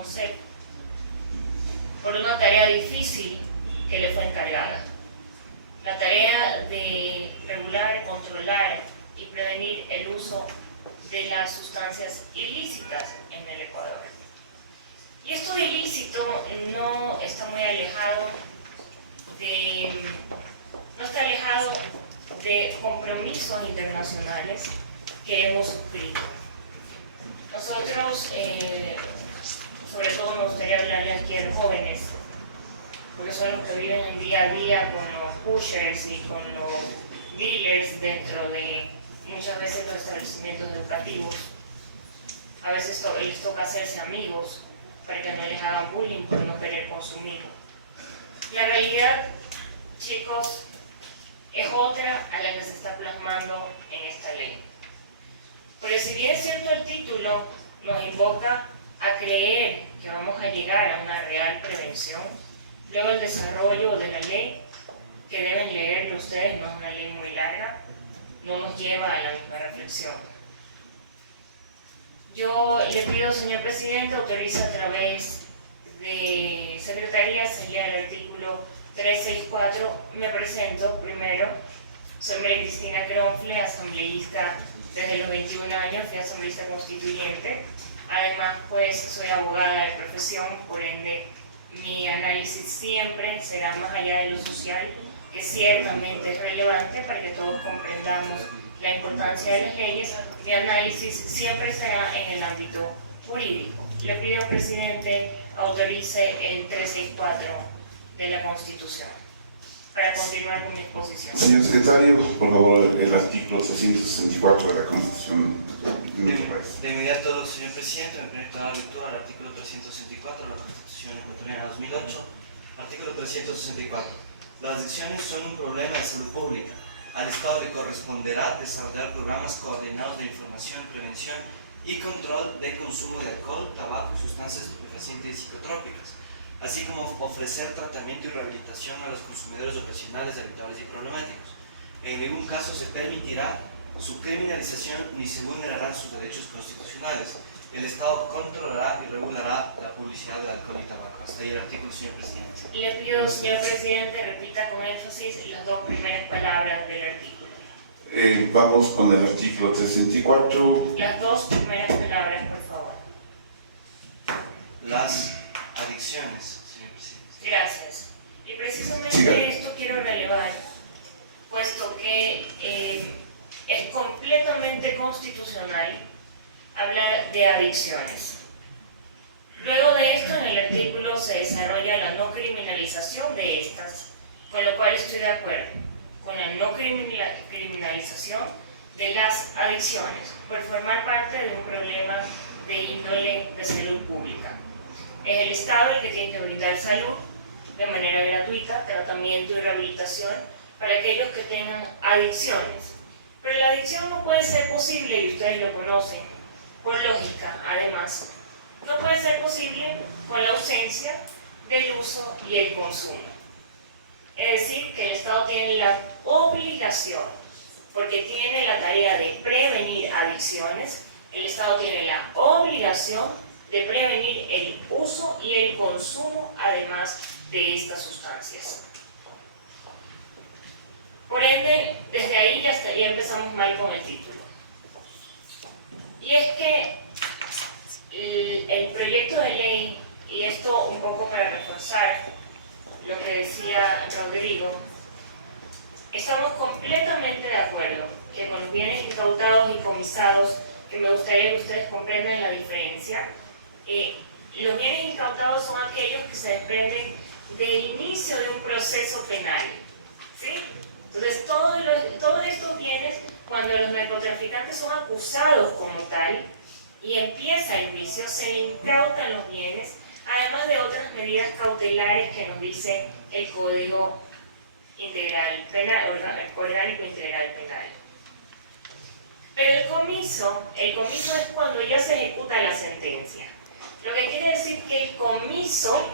concepto por una tarea difícil que le fue encargada. La tarea de regular, controlar y prevenir el uso de las sustancias ilícitas en el Ecuador. Y esto de ilícito no está muy alejado de compromisos internacionales que hemos suscrito. Nosotros, sobre todo me gustaría hablarles aquí a los jóvenes, porque son los que viven el día a día con los pushers y con los dealers dentro de muchas veces los establecimientos educativos. A veces les toca hacerse amigos para que no les hagan bullying por no querer consumir. La realidad, chicos, es otra a la que se está plasmando en esta ley. Pero si bien es cierto el título nos invoca a creer que vamos a llegar a una real prevención, luego el desarrollo de la ley, que deben leerlo ustedes, no es una ley muy larga, no nos lleva a la misma reflexión. Yo le pido, señor presidente, autoriza a través de Secretaría, se lea el artículo 364, me presento primero, soy María Cristina Cronfle, asambleísta desde los 21 años, fui asambleísta constituyente, además pues soy abogada de profesión, por ende mi análisis siempre será más allá de lo social, que ciertamente es relevante para que todos comprendamos la importancia de las leyes. Mi análisis siempre será en el ámbito jurídico. Le pido, presidente, autorice el 364 de la Constitución para continuar con mi exposición. Señor secretario, por favor, el artículo 364 de la Constitución de nuestro país. De inmediato, señor presidente, me permito dar lectura al artículo 364 de la Constitución ecuatoriana 2008. Artículo 364. Las adicciones son un problema de salud pública. Al Estado le corresponderá desarrollar programas coordinados de información, prevención y control del consumo de alcohol, tabaco y sustancias estupefacientes y psicotrópicas, así como ofrecer tratamiento y rehabilitación a los consumidores ocasionales, habituales y problemáticos. En ningún caso se permitirá su criminalización ni se vulnerarán sus derechos constitucionales. El Estado controlará y regulará la publicidad del alcohol y tabaco. Hasta ahí el artículo, señor presidente. Le pido, señor presidente, repita con énfasis las dos primeras palabras del artículo. Vamos con el artículo 364. Las dos primeras palabras, por favor. Las adicciones, señor presidente. Gracias. Y precisamente Siga. esto quiero relevar, puesto que es completamente constitucional hablar de adicciones. Luego de esto, en el artículo se desarrolla la no criminalización de estas, con lo cual estoy de acuerdo con la no criminalización de las adicciones, por formar parte de un problema de índole de salud pública. Es el Estado el que tiene que brindar salud de manera gratuita, tratamiento y rehabilitación para aquellos que tengan adicciones. Pero la adicción no puede ser posible, y ustedes lo conocen, por lógica, además, no puede ser posible con la ausencia del uso y el consumo. Es decir, que el Estado tiene la obligación, porque tiene la tarea de prevenir adicciones, el Estado tiene la obligación de prevenir el uso y el consumo, además de estas sustancias. Por ende, desde ahí ya empezamos mal con el título. Y es que el proyecto de ley, y esto un poco para reforzar lo que decía Rodrigo, estamos completamente de acuerdo que con los bienes incautados y comisados, que me gustaría que ustedes comprendan la diferencia, los bienes incautados son aquellos que se desprenden del inicio de un proceso penal, ¿sí? Entonces, todos estos bienes, cuando los narcotraficantes son acusados como tal y empieza el juicio, se le incautan los bienes, además de otras medidas cautelares que nos dice el Código Integral Penal, Orgánico Integral Penal. Pero el comiso es cuando ya se ejecuta la sentencia. Lo que quiere decir que el comiso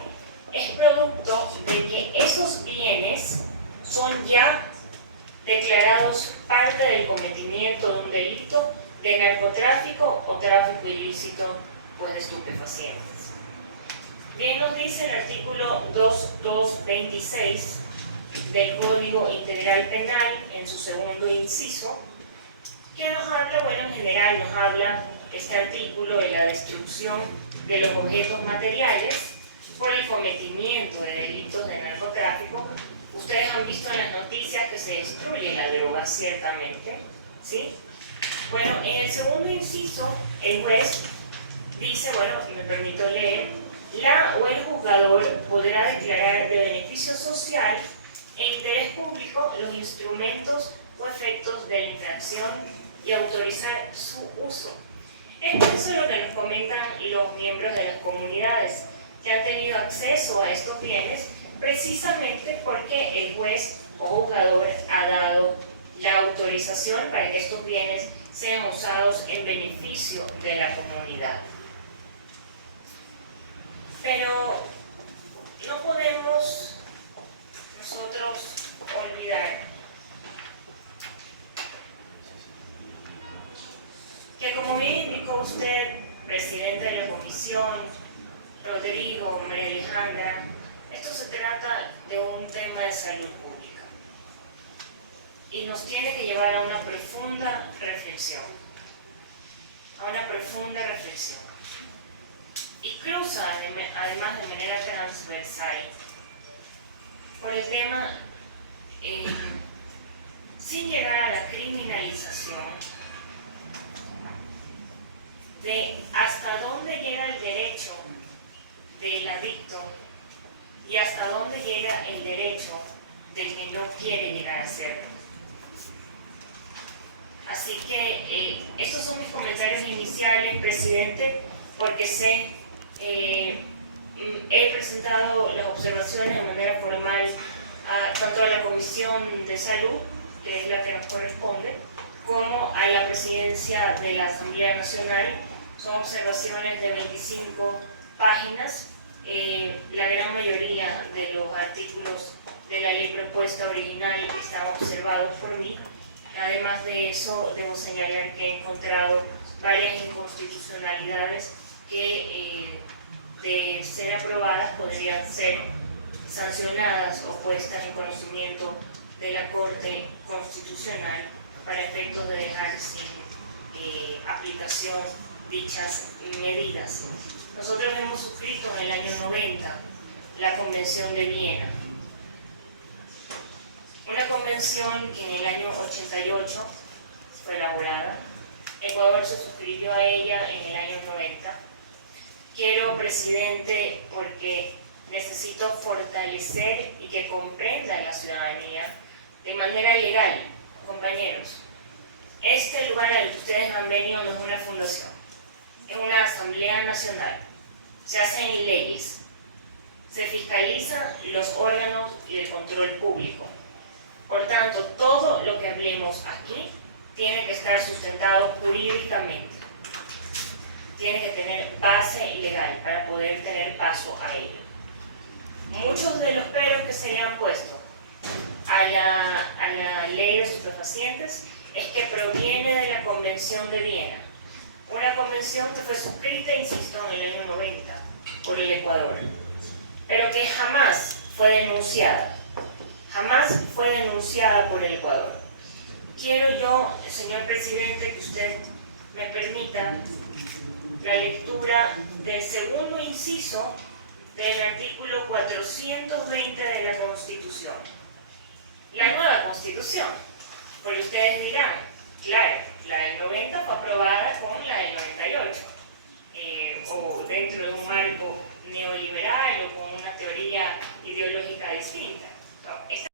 es producto de que esos bienes son ya declarados parte del cometimiento de un delito de narcotráfico o tráfico ilícito pues, de estupefacientes. Bien nos dice el artículo 2226 del Código Integral Penal, en su segundo inciso, que nos habla, bueno, en general nos habla este artículo de la destrucción de los objetos materiales por el cometimiento de delitos de narcotráfico. Ustedes han visto en las noticias que se destruye la droga, ciertamente, ¿sí? Bueno, en el segundo inciso, el juez dice, bueno, me permito leer, la o el juzgador podrá declarar de beneficio social e interés público los instrumentos o efectos de la infracción y autorizar su uso. Es por eso lo que nos comentan los miembros de las comunidades que han tenido acceso a estos bienes, precisamente porque el juez o juzgador ha dado la autorización para que estos bienes sean usados en beneficio de la comunidad. Pero no podemos nosotros olvidar que, como bien indicó usted, presidente de la comisión, Rodrigo, María Alejandra, esto se trata de un tema de salud pública y nos tiene que llevar a una profunda reflexión, y cruza además de manera transversal por el tema sin llegar a la criminalización de hasta dónde llega el derecho del adicto y hasta dónde llega el derecho del que no quiere llegar a serlo. Así que estos son mis comentarios iniciales, presidente, porque he presentado las observaciones de manera formal tanto a la Comisión de Salud, que es la que nos corresponde, como a la Presidencia de la Asamblea Nacional. Son observaciones de 25 páginas. La gran mayoría de los artículos de la ley propuesta original están observados por mí. Además de eso, debo señalar que he encontrado varias inconstitucionalidades que, de ser aprobadas, podrían ser sancionadas o puestas en conocimiento de la Corte Constitucional para efectos de dejar sin aplicación dichas medidas. Nosotros hemos suscrito en el año 90 la Convención de Viena, una convención que en el año 88 fue elaborada. Ecuador se suscribió a ella en el año 90. Quiero, presidente, porque necesito fortalecer y que comprenda la ciudadanía de manera legal, compañeros. Este lugar al que ustedes han venido no es una fundación, es una asamblea nacional. Se hacen leyes, se fiscalizan los órganos y el control público. Por tanto, todo lo que hablemos aquí tiene que estar sustentado jurídicamente. Tiene que tener base legal para poder tener paso a ello. Muchos de los peros que se le han puesto a la ley de estupefacientes es que proviene de la Convención de Viena, una convención que fue suscrita, insisto, en el año 90 por el Ecuador, pero que jamás fue denunciada por el Ecuador. Quiero yo, señor presidente, que usted me permita la lectura del segundo inciso del artículo 420 de la Constitución. La nueva Constitución, porque ustedes dirán, claro, la del 90 fue aprobada con la del 98, o dentro de un marco neoliberal o con una teoría ideológica distinta.